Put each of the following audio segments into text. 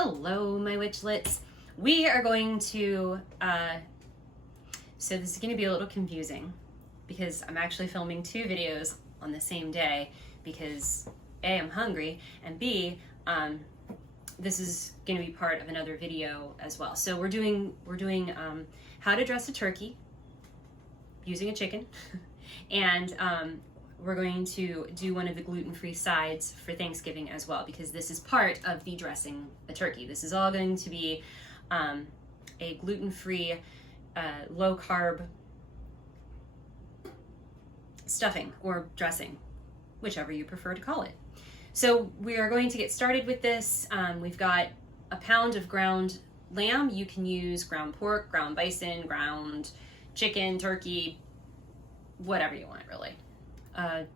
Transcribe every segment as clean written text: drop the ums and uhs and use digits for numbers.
Hello, my witchlets. We are going to, so this is going to be a little confusing because I'm actually filming two videos on the same day because A, I'm hungry, and B, this is going to be part of another video as well. So we're doing how to dress a turkey using a chicken, and we're going to do one of the gluten-free sides for Thanksgiving as well, because this is part of the dressing a turkey. This is all going to be a gluten-free, low-carb stuffing or dressing, whichever you prefer to call it. So we are going to get started with this. We've got a pound of ground lamb. You can use ground pork, ground bison, ground chicken, turkey, whatever you want, really.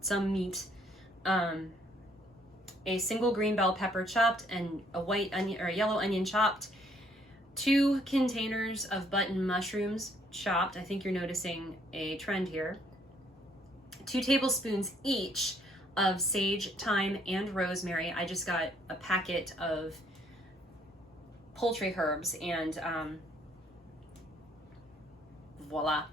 Some meat, a single green bell pepper chopped, and a white onion or a yellow onion chopped, 2 containers of button mushrooms chopped. I think you're noticing a trend here. 2 tablespoons each of sage, thyme, and rosemary. I just got a packet of poultry herbs, and voila.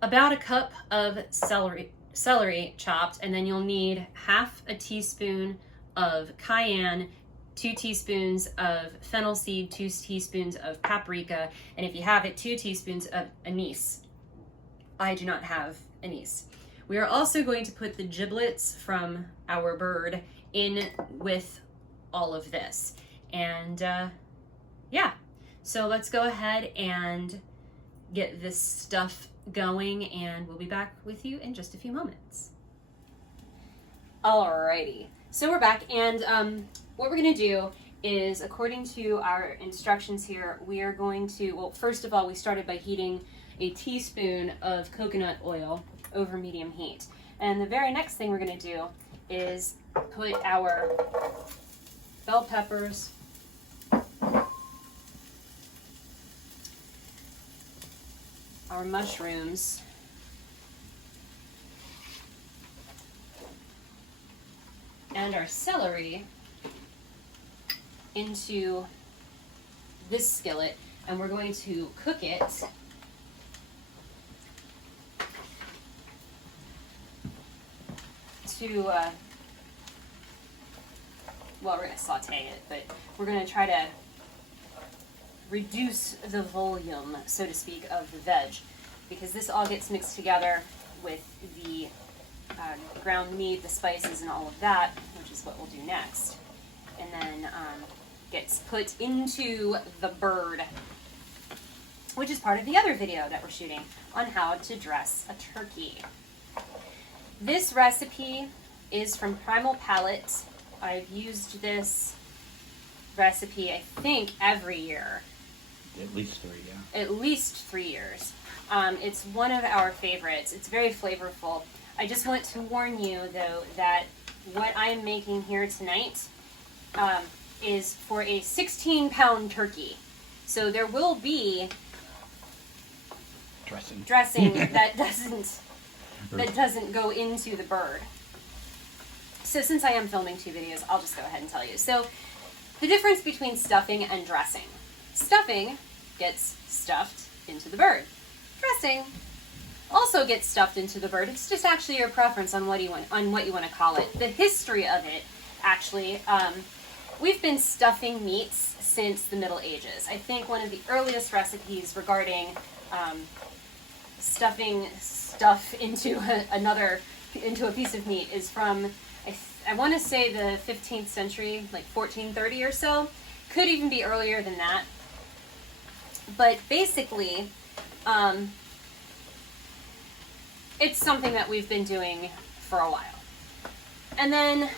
About a cup of celery chopped, and then you'll need half a teaspoon of cayenne, 2 teaspoons of fennel seed, 2 teaspoons of paprika, and if you have it, 2 teaspoons of anise. I do not have anise. We are also going to put the giblets from our bird in with all of this. And yeah, so let's go ahead and get this stuff going, and we'll be back with you in just a few moments. Alrighty, so we're back, and what we're gonna do is, according to our instructions here, we are going to, well, first of all, we started by heating a teaspoon of coconut oil over medium heat. And the very next thing we're gonna do is put our bell peppers, our mushrooms, and our celery into this skillet, and we're going to cook it to, well, we're going to saute it, but we're going to try to reduce the volume, so to speak, of the veg, because this all gets mixed together with the ground meat, the spices, and all of that, which is what we'll do next, and then gets put into the bird, which is part of the other video that we're shooting on how to dress a turkey. This recipe is from Primal Palette. I've used this recipe, I think, every year. At least 3, yeah. At least 3 years. It's one of our favorites. It's very flavorful. I just want to warn you, though, that what I'm making here tonight is for a 16-pound turkey. So there will be dressing that doesn't go into the bird. So since I am filming 2 videos, I'll just go ahead and tell you. So the difference between stuffing and dressing. Stuffing gets stuffed into the bird. Dressing also gets stuffed into the bird. It's just actually your preference on what you want to call it. The history of it, actually, we've been stuffing meats since the Middle Ages. I think one of the earliest recipes regarding stuffing stuff into a piece of meat is from, I want to say, the 15th century, like 1430 or so. Could even be earlier than that. But basically, it's something that we've been doing for a while. And then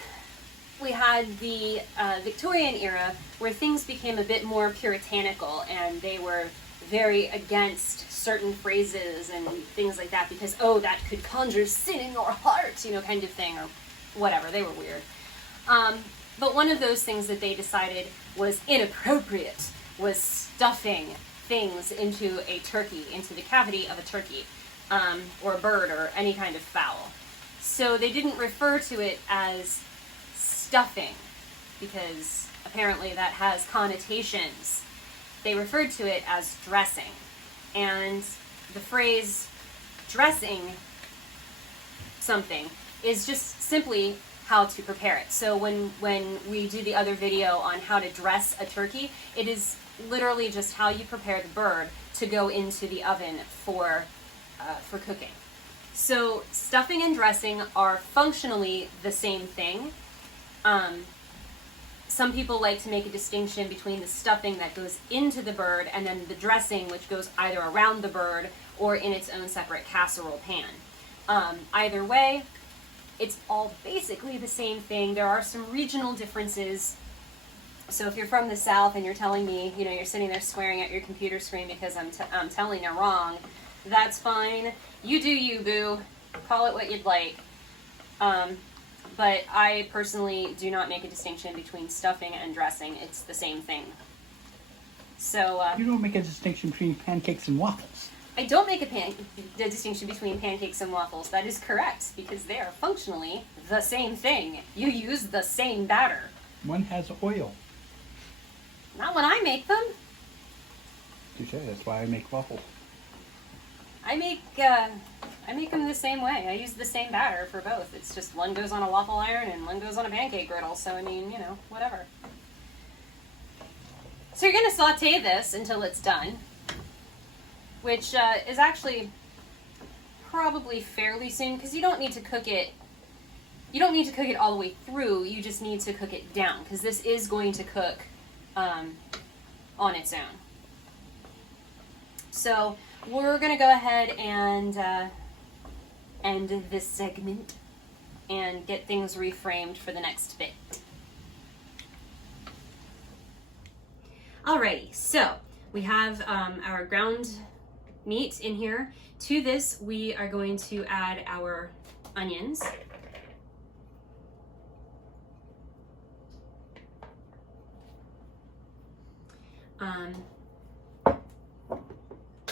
we had the Victorian era, where things became a bit more puritanical, and they were very against certain phrases and things like that, because, oh, that could conjure sin in your heart, kind of thing, or whatever. They were weird. But one of those things that they decided was inappropriate was stuffing things into a turkey, into the cavity of a turkey, or a bird, or any kind of fowl. So they didn't refer to it as stuffing, because apparently that has connotations. They referred to it as dressing. And the phrase dressing something is just simply how to prepare it. So when we do the other video on how to dress a turkey, it is literally just how you prepare the bird to go into the oven for cooking. So stuffing and dressing are functionally the same thing. Some people like to make a distinction between the stuffing that goes into the bird and then the dressing, which goes either around the bird or in its own separate casserole pan. Either way, it's all basically the same thing. There are some regional differences. So if you're from the South and you're telling me, you know, you're sitting there swearing at your computer screen because I'm telling you wrong, that's fine. You do you, boo. Call it what you'd like. But I personally do not make a distinction between stuffing and dressing. It's the same thing. So You don't make a distinction between pancakes and waffles. I don't make a distinction between pancakes and waffles. That is correct, because they are functionally the same thing. You use the same batter. One has oil. Not when I make them. Touche, that's why I make waffles. I make them the same way. I use the same batter for both. It's just one goes on a waffle iron and one goes on a pancake griddle. So, I mean, you know, whatever. So you're going to saute this until it's done, which is actually probably fairly soon, because you don't need to cook it. You don't need to cook it all the way through. You just need to cook it down, because this is going to cook on its own. So we're going to go ahead and end this segment and get things reframed for the next bit. Alrighty, so we have our ground meat in here. To this, we are going to add our onions.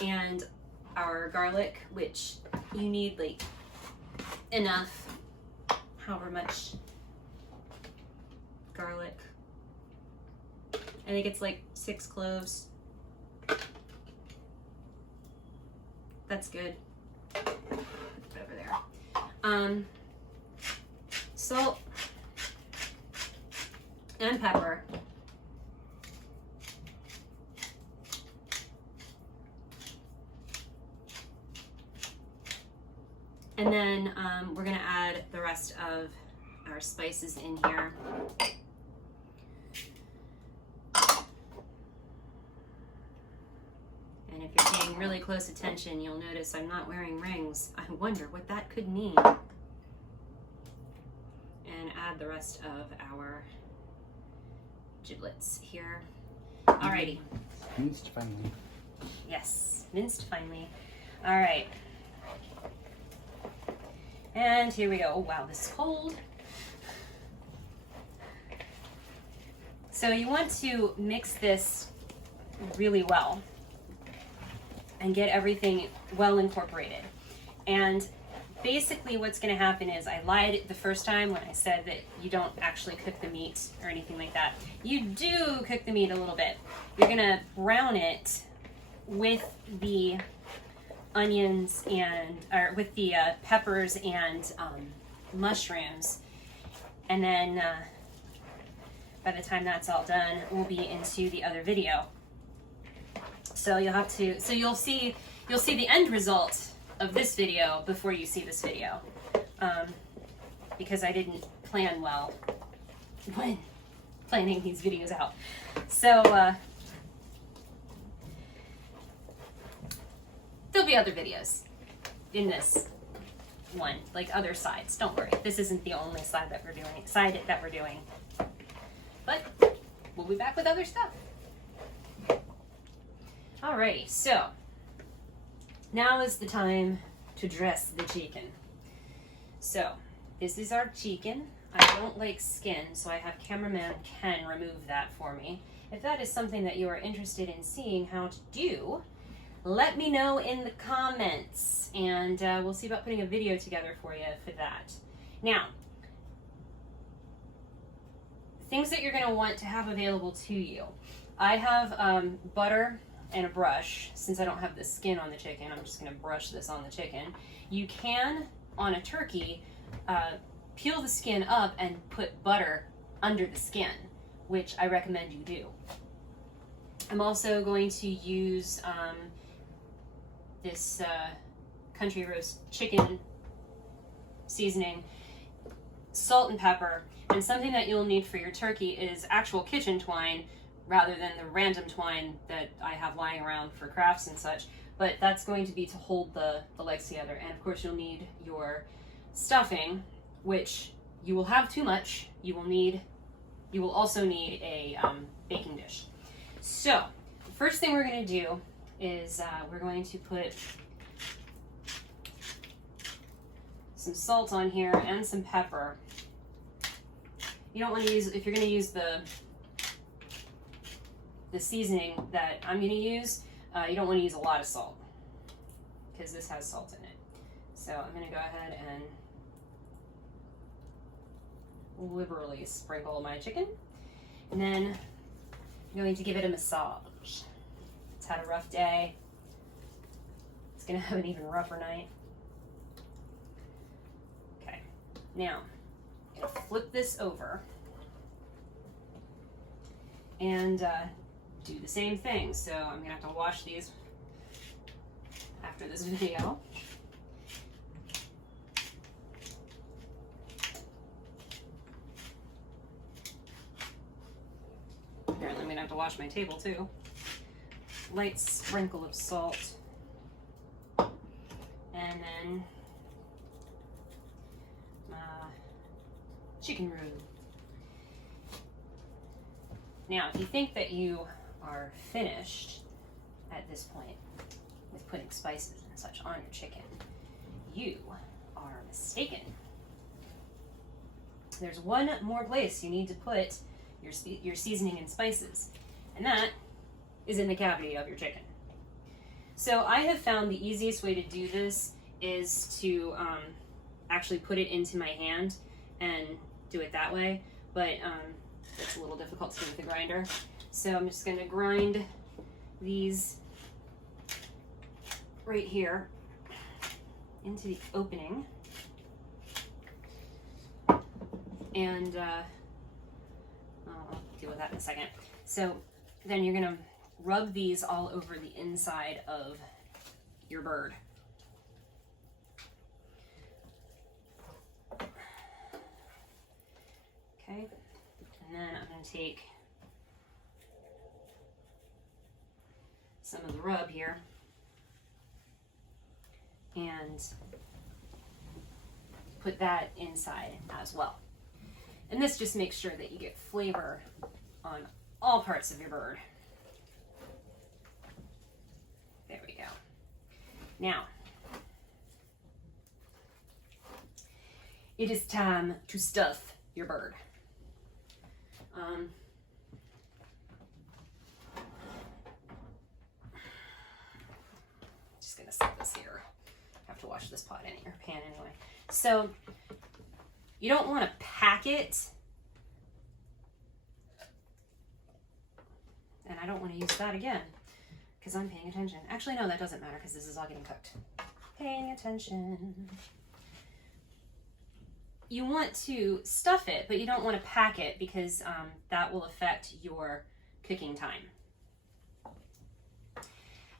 And our garlic, which you need like enough, however much garlic. I think it's like 6 cloves. That's good. Put it over there. Salt and pepper. And then we're gonna add the rest of our spices in here. And if you're paying really close attention, you'll notice I'm not wearing rings. I wonder what that could mean. And add the rest of our giblets here. Alrighty. Minced finely. Yes, minced finely. All right. And here we go. Oh, wow, this is cold. So you want to mix this really well and get everything well incorporated. And basically what's going to happen is, I lied the first time when I said that you don't actually cook the meat or anything like that. You do cook the meat a little bit. You're going to brown it with the onions or with the peppers and mushrooms, and then by the time that's all done, we'll be into the other video. So you'll see the end result of this video before you see this video, because I didn't plan well when planning these videos out. So there'll be other videos in this one, like other sides. Don't worry, this isn't the only side that we're doing. But we'll be back with other stuff. Alrighty, so now is the time to dress the chicken. So this is our chicken. I don't like skin, so I have cameraman Ken remove that for me. If that is something that you are interested in seeing how to do, let me know in the comments, and we'll see about putting a video together for you for that. Now, things that you're going to want to have available to you. I have butter and a brush. Since I don't have the skin on the chicken, I'm just going to brush this on the chicken. You can, on a turkey, peel the skin up and put butter under the skin, which I recommend you do. I'm also going to use this country roast chicken seasoning, salt and pepper, and something that you'll need for your turkey is actual kitchen twine rather than the random twine that I have lying around for crafts and such, but that's going to be to hold the legs together. And of course you'll need your stuffing, which you will have too much. You will also need a baking dish. So the first thing we're going to do is we're going to put some salt on here and some pepper. You don't want to use, if you're going to use the seasoning that I'm going to use, you don't want to use a lot of salt because this has salt in it. So I'm going to go ahead and liberally sprinkle my chicken, and then I'm going to give it a massage. It's had a rough day. It's going to have an even rougher night. Okay, now I'm going to flip this over and do the same thing. So I'm going to have to wash these after this video. Apparently I'm going to have to wash my table too. Light sprinkle of salt. And then chicken roux. Now, if you think that you are finished at this point with putting spices and such on your chicken, you are mistaken. There's one more place you need to put your seasoning and spices, and that is in the cavity of your chicken. So I have found the easiest way to do this is to actually put it into my hand and do it that way, but it's a little difficult to do with the grinder. So I'm just going to grind these right here into the opening, and I'll deal with that in a second. So then you're going to rub these all over the inside of your bird. Okay, and then I'm going to take some of the rub here and put that inside as well. And this just makes sure that you get flavor on all parts of your bird. There we go. Now, it is time to stuff your bird. Just gonna set this here. I have to wash this pot or pan anyway. So you don't want to pack it, and I don't want to use that again because I'm paying attention. Actually, no, that doesn't matter because this is all getting cooked. Paying attention. You want to stuff it, but you don't want to pack it because that will affect your cooking time.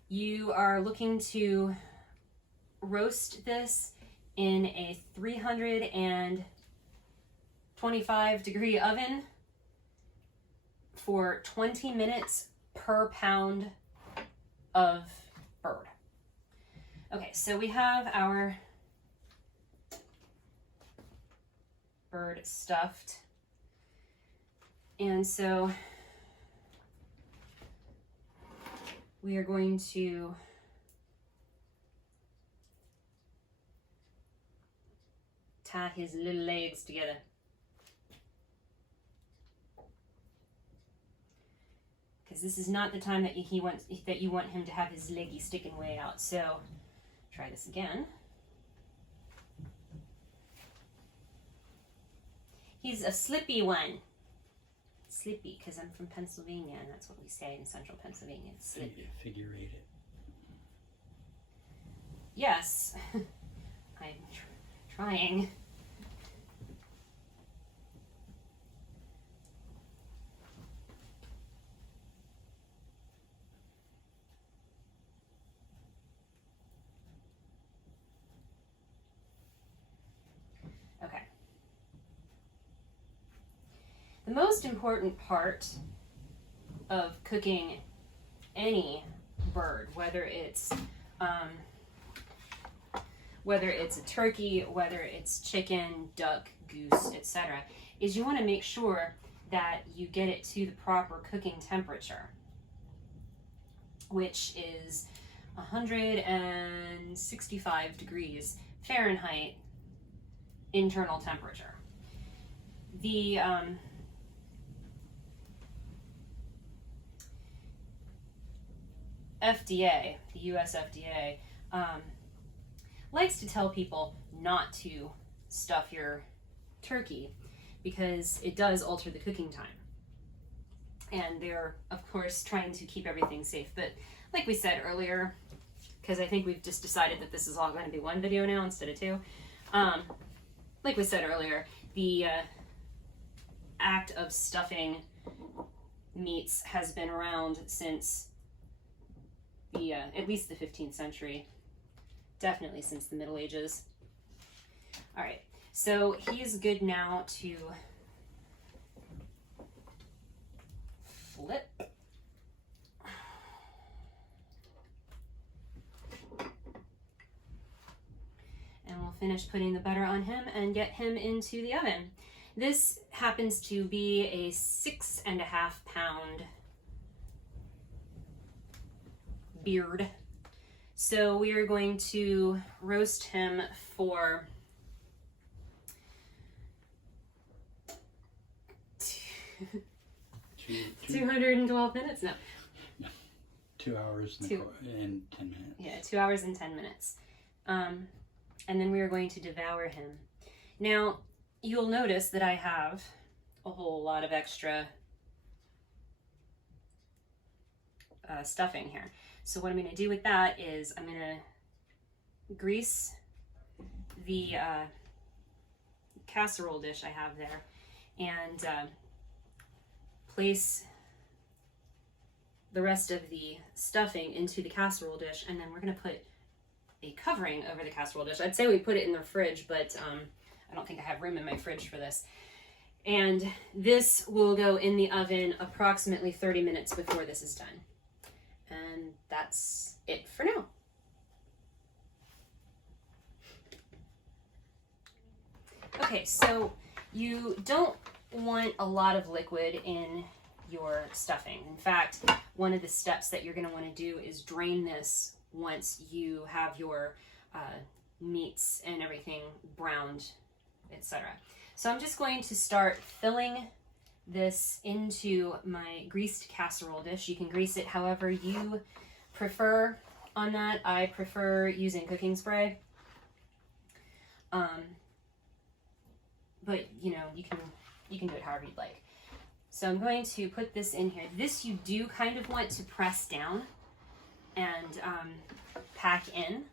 You are looking to roast this in a 325-degree oven for 20 minutes per pound of bird. Okay, so we have our bird stuffed, and so we are going to tie his little legs together. Because this is not the time that you want him to have his leggy sticking way out. So try this again. He's a slippy one. Slippy, because I'm from Pennsylvania, and that's what we say in central Pennsylvania. It's slippy. Figure eight it. Yes. I'm trying. Okay. The most important part of cooking any bird, whether it's a turkey, whether it's chicken, duck, goose, etc., is you want to make sure that you get it to the proper cooking temperature, which is 165 degrees Fahrenheit internal temperature. The FDA, the US FDA, likes to tell people not to stuff your turkey because it does alter the cooking time. And they're, of course, trying to keep everything safe. But like we said earlier, because I think we've just decided that this is all going to be one video now instead of two, like we said earlier, the act of stuffing meats has been around since the at least the 15th century, definitely since the Middle Ages. All right, so he's good now to flip. And we'll finish putting the butter on him and get him into the oven. This happens to be a 6.5 pound beard. So we are going to roast him for 212 minutes? No. 2 hours and 10 minutes. Yeah, 2 hours and 10 minutes. And then we are going to devour him. Now, you'll notice that I have a whole lot of extra stuffing here. So what I'm going to do with that is I'm going to grease the casserole dish I have there and place the rest of the stuffing into the casserole dish, and then we're going to put a covering over the casserole dish. I'd say we put it in the fridge, but I don't think I have room in my fridge for this. And this will go in the oven approximately 30 minutes before this is done. And that's it for now. Okay, so you don't want a lot of liquid in your stuffing. In fact, one of the steps that you're going to want to do is drain this once you have your meats and everything browned, etc. So I'm just going to start filling this into my greased casserole dish. You can grease it however you prefer on that. I prefer using cooking spray. But you know, you can do it however you'd like. So I'm going to put this in here. This you do kind of want to press down and pack in.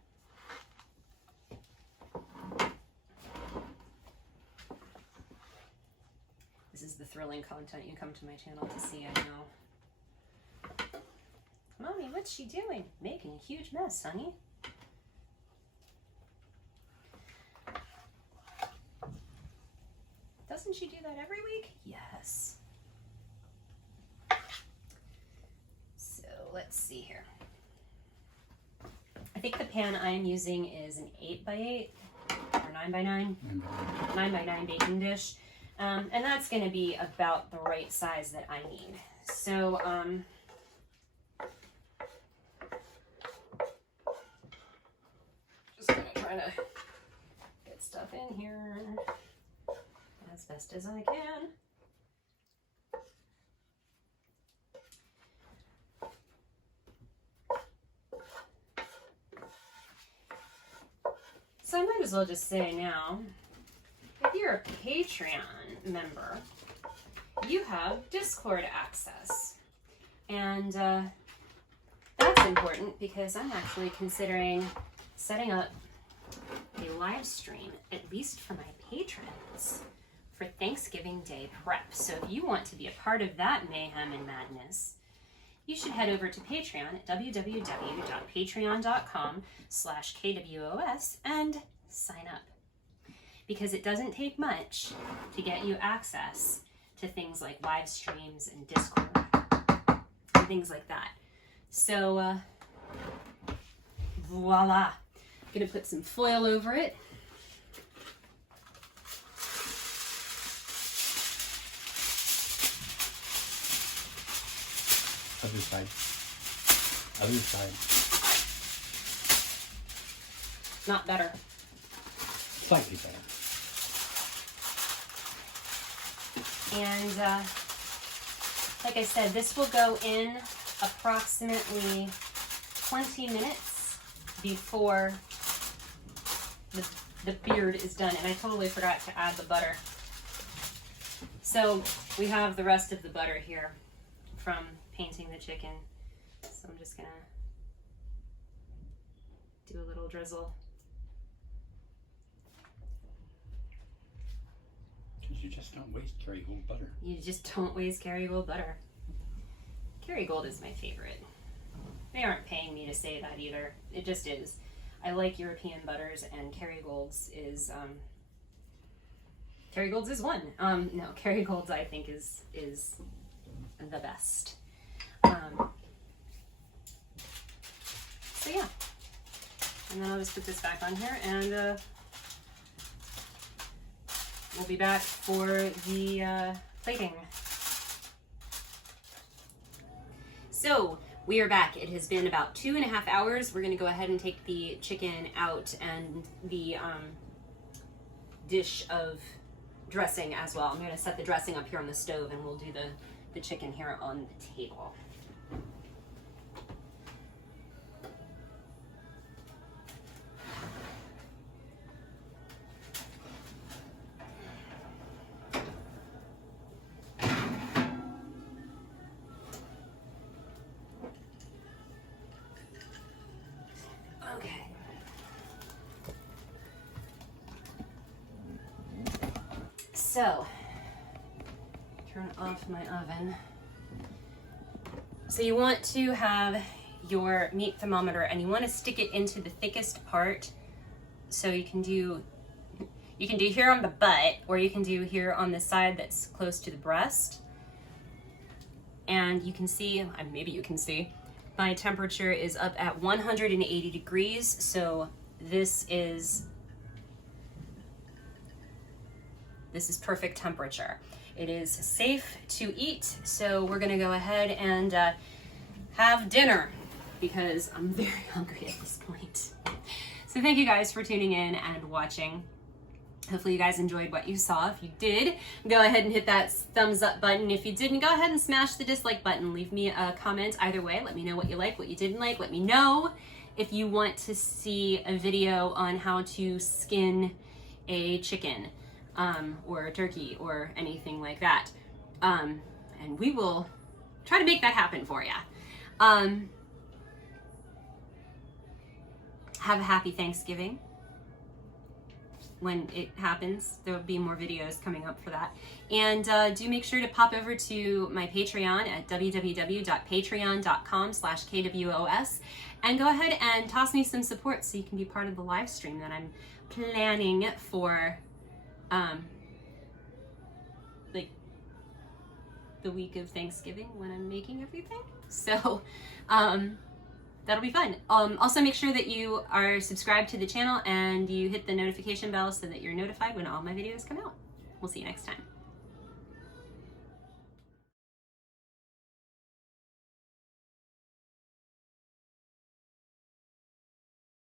This is the thrilling content you come to my channel to see, I know. Mommy, what's she doing? Making a huge mess, honey. Doesn't she do that every week? Yes. So let's see here. I think the pan I'm using is an 8x8 or 9x9. 9x9 baking dish. And that's going to be about the right size that I need. So, just going to try to get stuff in here as best as I can. So I might as well just say now, if you're a Patreon member, you have Discord access. And that's important because I'm actually considering setting up a live stream, at least for my patrons, for Thanksgiving Day prep. So if you want to be a part of that mayhem and madness, you should head over to Patreon at www.patreon.com/KWOS and sign up. Because it doesn't take much to get you access to things like live streams and Discord and things like that. So, voila. I'm gonna put some foil over it. Other side. Other side. Not better. Slightly better. And like I said, this will go in approximately 20 minutes before the beard is done. And I totally forgot to add the butter. So we have the rest of the butter here from painting the chicken. So I'm just gonna do a little drizzle. Because you just don't waste Kerrygold butter. You just don't waste Kerrygold butter. Kerrygold is my favorite. They aren't paying me to say that either. It just is. I like European butters, and Kerrygold's is one. No, Kerrygold's I think is the best. So yeah, and then I'll just put this back on here, and we'll be back for the plating. So we are back. It has been about 2.5 hours. We're going to go ahead and take the chicken out and the dish of dressing as well. I'm going to set the dressing up here on the stove, and we'll do the chicken here on the table. Okay. So, turn off my oven. So you want to have your meat thermometer, and you want to stick it into the thickest part. So you can do here on the butt, or you can do here on the side that's close to the breast. And you can see, maybe you can see, my temperature is up at 180 degrees. So this is perfect temperature. It is safe to eat. So we're gonna go ahead and have dinner because I'm very hungry at this point. So thank you guys for tuning in and watching. Hopefully you guys enjoyed what you saw. If you did, go ahead and hit that thumbs up button. If you didn't, go ahead and smash the dislike button. Leave me a comment either way. Let me know what you like, what you didn't like. Let me know if you want to see a video on how to skin a chicken or a turkey or anything like that. And we will try to make that happen for you. Have a happy Thanksgiving. When it happens, there will be more videos coming up for that. And do make sure to pop over to my Patreon at www.patreon.com/KWOS and go ahead and toss me some support so you can be part of the live stream that I'm planning for like the week of Thanksgiving when I'm making everything. So that'll be fun. Also make sure that you are subscribed to the channel and you hit the notification bell so that you're notified when all my videos come out. We'll see you next time.